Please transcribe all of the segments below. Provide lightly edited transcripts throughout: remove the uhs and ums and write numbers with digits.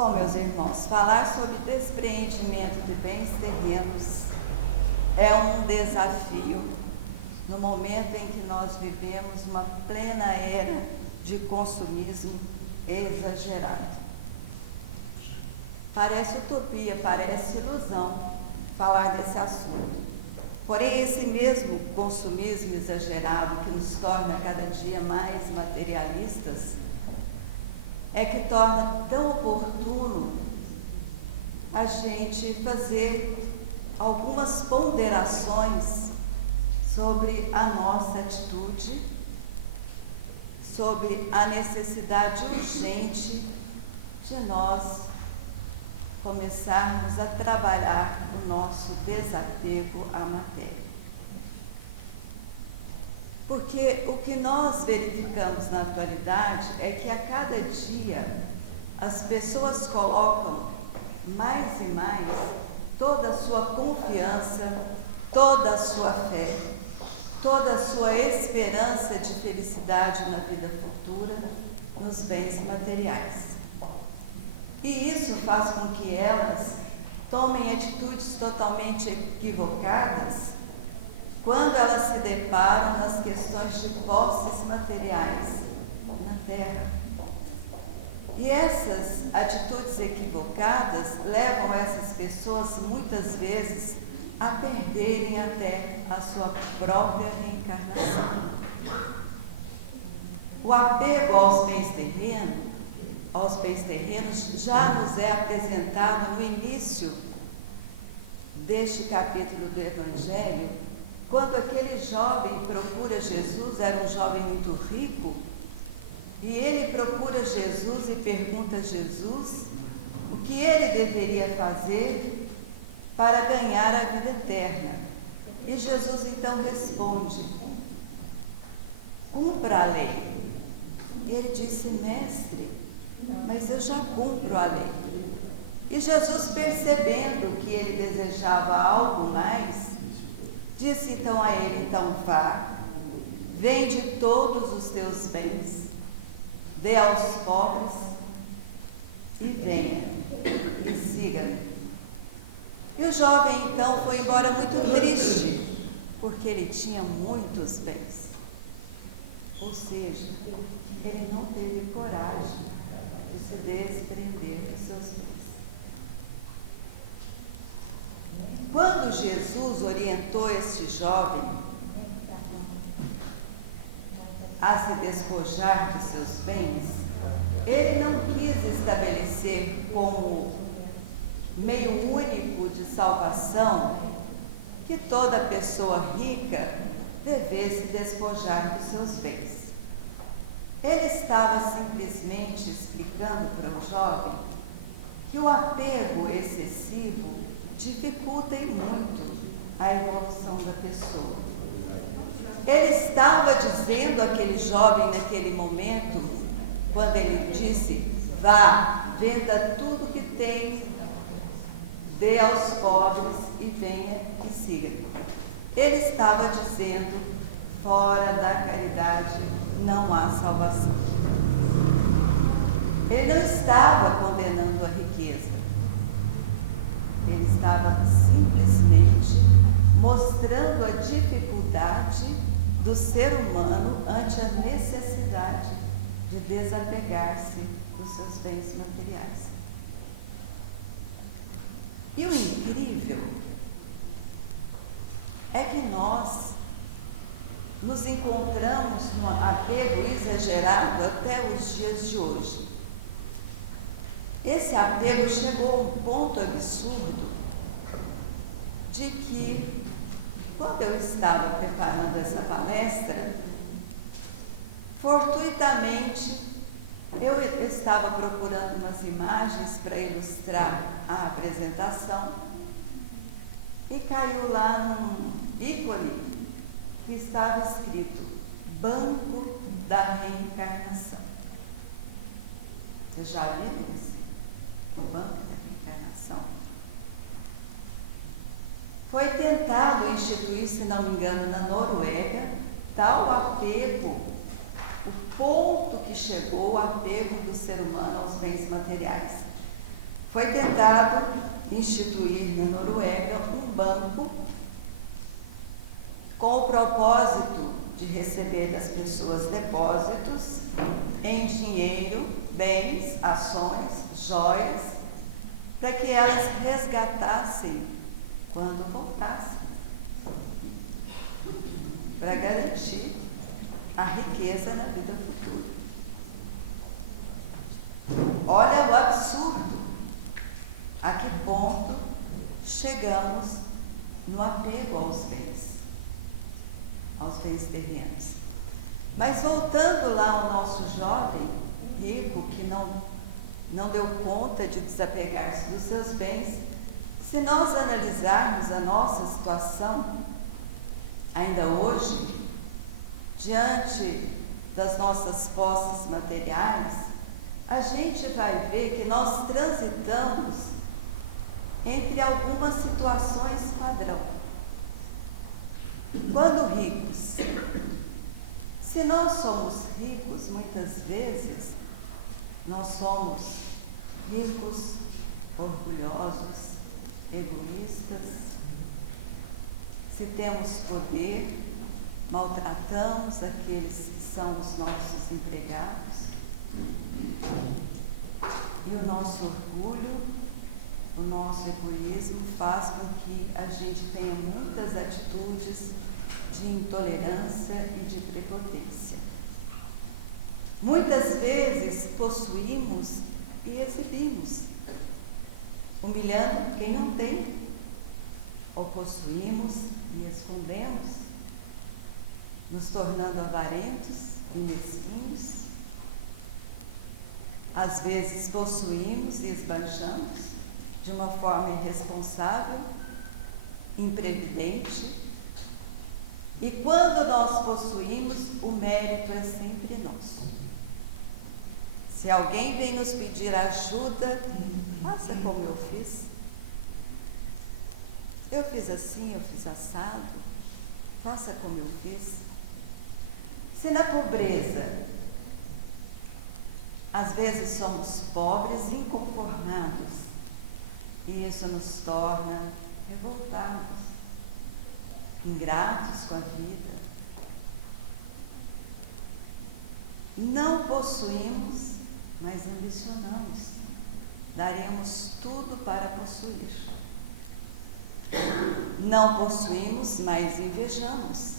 Bom, meus irmãos, falar sobre despreendimento de bens terrenos é um desafio no momento em que nós vivemos uma plena era de consumismo exagerado. Parece utopia, parece ilusão falar desse assunto. Porém, esse mesmo consumismo exagerado que nos torna cada dia mais materialistas é que torna tão oportuno a gente fazer algumas ponderações sobre a nossa atitude, sobre a necessidade urgente de nós começarmos a trabalhar o nosso desapego à matéria. Porque o que nós verificamos na atualidade é que a cada dia as pessoas colocam mais e mais toda a sua confiança, toda a sua fé, toda a sua esperança de felicidade na vida futura nos bens materiais. E isso faz com que elas tomem atitudes totalmente equivocadas quando elas se deparam nas questões de posses materiais na terra. E essas atitudes equivocadas levam essas pessoas muitas vezes a perderem até a sua própria reencarnação. O apego aos bens terrenos já nos é apresentado no início deste capítulo do Evangelho, quando aquele jovem procura Jesus, era um jovem muito rico, e ele procura Jesus e pergunta a Jesus o que ele deveria fazer para ganhar a vida eterna. E Jesus então responde: cumpra a lei. E ele disse: mestre, mas eu já cumpro a lei. E Jesus, percebendo que ele desejava algo mais, disse então a ele: então vá, vende todos os teus bens, dê aos pobres e venha e siga-me. E o jovem então foi embora muito triste, porque ele tinha muitos bens. Ou seja, ele não teve coragem de se desprender dos seus bens. Quando Jesus orientou este jovem a se despojar de seus bens, ele não quis estabelecer como meio único de salvação que toda pessoa rica devesse despojar dos seus bens. Ele estava simplesmente explicando para o jovem que o apego excessivo dificulta e muito a evolução da pessoa. Ele estava dizendo àquele jovem naquele momento, quando ele disse: vá, venda tudo que tem, dê aos pobres e venha e siga. Ele estava dizendo: fora da caridade não há salvação. Ele não estava condenando a riqueza. Ele estava simplesmente mostrando a dificuldade do ser humano ante a necessidade de desapegar-se dos seus bens materiais. E o incrível é que nós nos encontramos num apego exagerado até os dias de hoje. Esse apego chegou a um ponto absurdo de que, quando eu estava preparando essa palestra, fortuitamente eu estava procurando umas imagens para ilustrar a apresentação e caiu lá num ícone que estava escrito Banco da Reencarnação. Vocês já viram isso? O Banco da Reencarnação. Foi tentado instituir, se não me engano, na Noruega, tal apego, o ponto que chegou o apego do ser humano aos bens materiais. foi tentado instituir na Noruega um banco com o propósito de receber das pessoas depósitos em dinheiro, bens, ações, joias, para que elas resgatassem quando voltassem, para garantir a riqueza na vida futura. Olha o absurdo, a que ponto chegamos no apego aos bens terrenos. Mas voltando lá ao nosso jovem rico que não deu conta de desapegar-se dos seus bens, se nós analisarmos a nossa situação, ainda hoje, diante das nossas posses materiais, a gente vai ver que nós transitamos entre algumas situações padrão. Quando ricos, se nós somos ricos, muitas vezes, nós somos ricos, orgulhosos, egoístas. Se temos poder, maltratamos aqueles que são os nossos empregados. E o nosso orgulho, o nosso egoísmo faz com que a gente tenha muitas atitudes de intolerância e de prepotência. Muitas vezes possuímos e exibimos, humilhando quem não tem, ou possuímos e escondemos, nos tornando avarentos e mesquinhos. Às vezes possuímos e esbanjamos de uma forma irresponsável, imprevidente, e quando nós possuímos, o mérito é sempre nosso. Se alguém vem nos pedir ajuda, faça como eu fiz. Eu fiz assim, eu fiz assado, faça como eu fiz. Se na pobreza, às vezes somos pobres e inconformados, e isso nos torna revoltados, ingratos com a vida. Não possuímos, mas ambicionamos. Daremos tudo para possuir. Não possuímos, mas invejamos.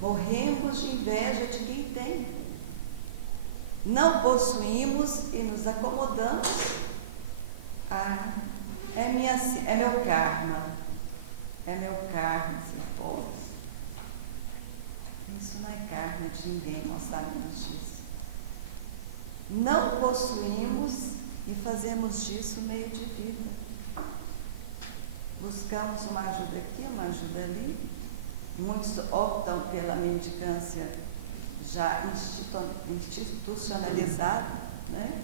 Morremos de inveja de quem tem. Não possuímos e nos acomodamos. É meu karma. É meu karma ser pobre. Isso não é karma de ninguém, nós sabemos disso. Não possuímos e fazemos disso meio de vida. Buscamos uma ajuda aqui, uma ajuda ali. Muitos optam pela mendicância já institucionalizada, né?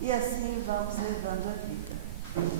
E assim vamos levando a vida.